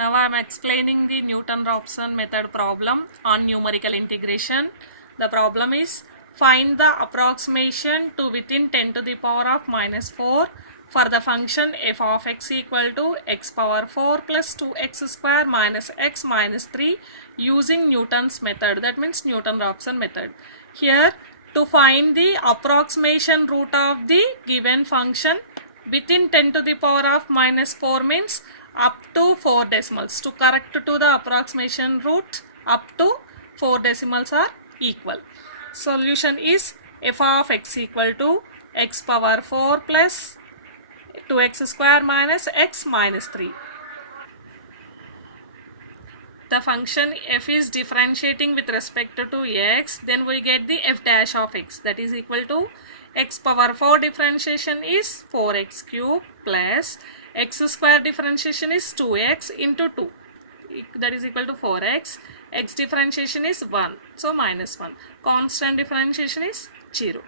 Now I am explaining the Newton-Raphson method problem on numerical integration. The problem is find the approximation to within 10 to the power of minus 4 for the function f of x equal to x power 4 plus 2x square minus x minus 3 using Newton's method, that means Newton-Raphson method. Here to find the approximation root of the given function within 10 to the power of minus 4 means up to 4 decimals. To correct to the approximation root, up to 4 decimals are equal. Solution is f of x equal to x power 4 plus 2x square minus x minus 3. The function f is differentiating with respect to x, then we get the f dash of x, that is equal to x power 4 differentiation is 4x cube plus x square differentiation is 2x into 2, that is equal to 4x. X differentiation is 1, so minus 1. Constant differentiation is 0.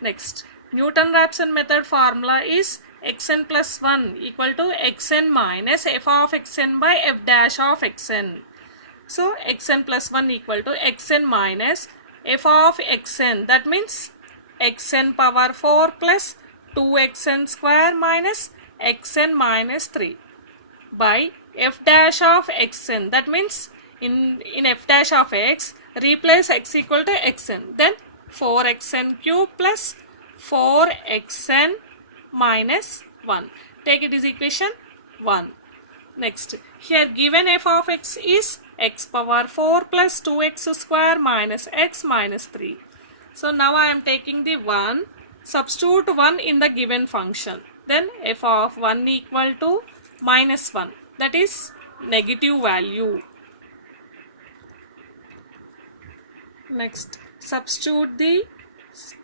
Next, Newton-Raphson method formula is xn plus 1 equal to xn minus f of xn by f dash of xn. So xn plus 1 equal to xn minus f of xn, that means xn power 4 plus 2xn square minus xn minus 3 by f dash of xn, that means in f dash of x replace x equal to xn, then 4xn cube plus 4xn minus 1. Take it as equation 1. Next, here given f of x is x power 4 plus 2x square minus x minus 3. So now I am taking the 1, substitute 1 in the given function. Then f of 1 equal to minus 1, that is negative value. Next, substitute the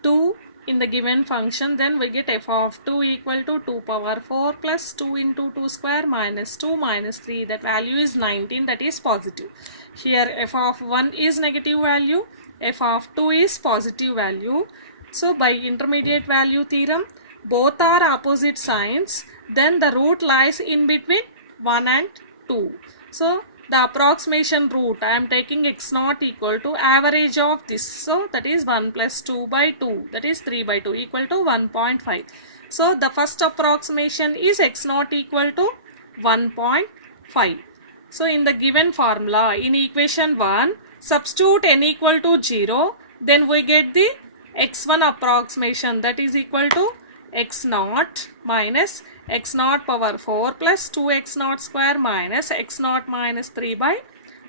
2 in the given function, then we get f of 2 equal to 2 power 4 plus 2 into 2 square minus 2 minus 3, that value is 19, that is positive. Here f of 1 is negative value, f of 2 is positive value. So by intermediate value theorem, both are opposite signs, then the root lies in between 1 and 2. So the approximation root, I am taking x naught equal to average of this, so that is 1 plus 2 by 2, that is 3 by 2 equal to 1.5. So the first approximation is x naught equal to 1.5. So in the given formula, in equation 1, substitute n equal to 0, then we get the x1 approximation, that is equal to x naught minus x naught power 4 plus 2x naught square minus x naught minus 3 by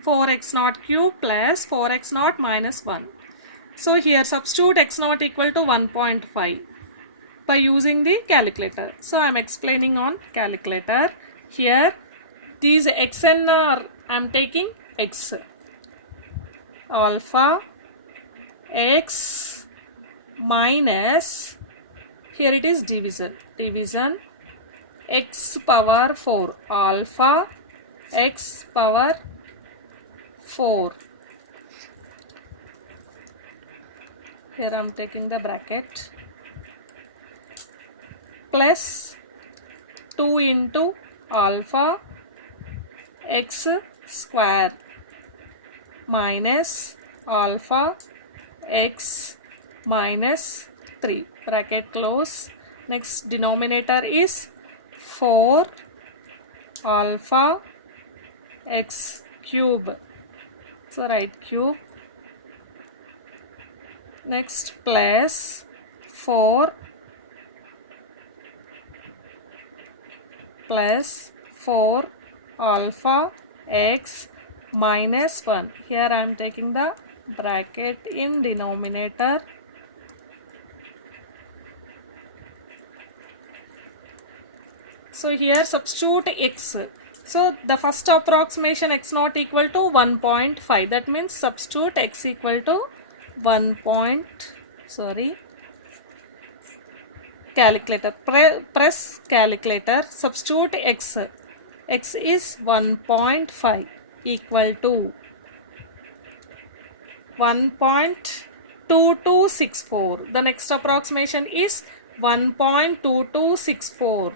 4x naught cube plus 4x naught minus 1. So here substitute x naught equal to 1.5 by using the calculator. So I am explaining on calculator. Here these xn are, I am taking x alpha x minus, here it is division x power 4 alpha x power 4, here I am taking the bracket, plus 2 into alpha x square minus alpha x minus 3, bracket close. Next, denominator is 4 alpha x cube, so write cube. Next, plus 4 alpha x minus 1, here I am taking the bracket in denominator. So here substitute x. So the first approximation x naught equal to 1.5, that means substitute x equal to calculator, press calculator, substitute x. X is 1.5 equal to 1.2264. The next approximation is 1.2264.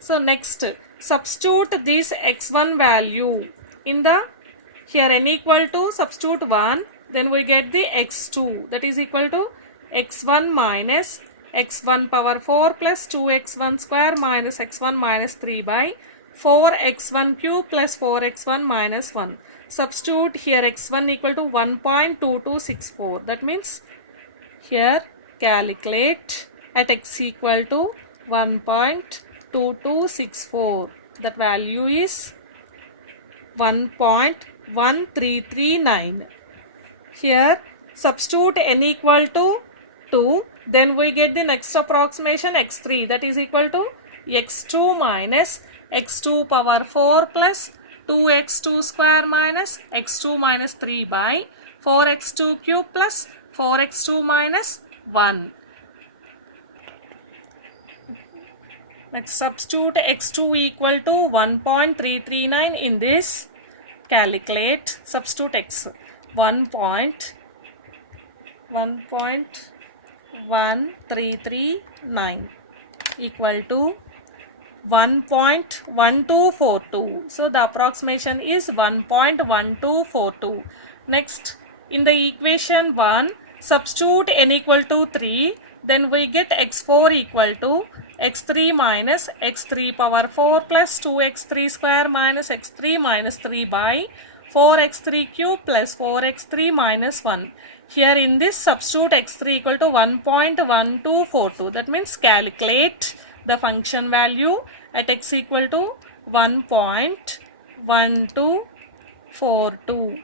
So next, substitute this x1 value in the here n equal to substitute 1, then we get the x2 that is equal to x1 minus x1 power 4 plus 2x1 square minus x1 minus 3 by 4x1 cube plus 4x1 minus 1. Substitute here x1 equal to 1.2264. That means here calculate at x equal to 1.2264. That value is 1.1339. Here substitute n equal to 2, then we get the next approximation x3 that is equal to x2 minus x2 power 4 plus 2x2 square minus x2 minus 3 by 4x2 cube plus 4x2 minus 1. Next substitute x2 equal to 1.339 in this. Calculate, substitute x 1.1339 equal to 1.1242. So the approximation is 1.1242. Next, in the equation 1, substitute n equal to 3, then we get x4 equal to x3 minus x3 power 4 plus 2x3 square minus x3 minus 3 by 4x3 cube plus 4x3 minus 1. Here in this substitute x3 equal to 1.1242. That means calculate the function value at x equal to 1.1242.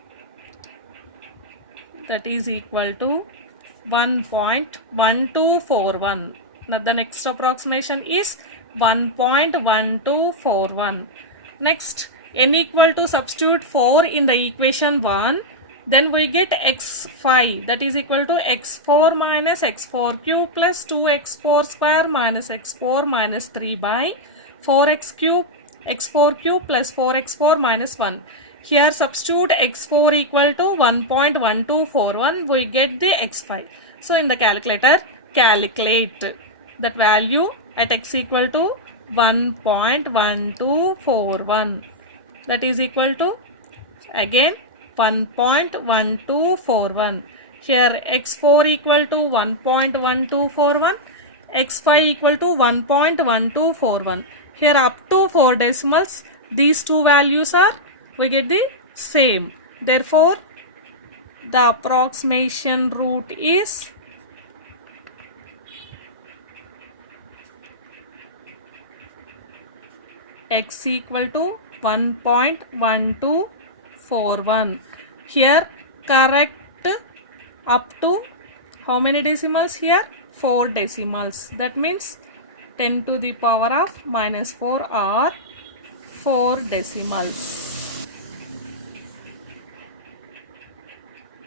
That is equal to 1.1241. Now the next approximation is 1.1241. Next, n equal to substitute 4 in the equation 1, then we get x5 that is equal to x4 minus x4 cube plus 2x4 square minus x4 minus 3 by 4x cube x4 cube plus 4x4 minus 1. Here substitute x4 equal to 1.1241, we get the x5. So in the calculator, calculate that value at x equal to 1.1241. That is equal to again 1.1241. Here x4 equal to 1.1241, x5 equal to 1.1241. Here up to 4 decimals, these two values are, we get the same. Therefore, the approximation root is x equal to 1.1241. Here correct up to how many decimals here? 4 decimals. That means 10 to the power of minus 4 or 4 decimals.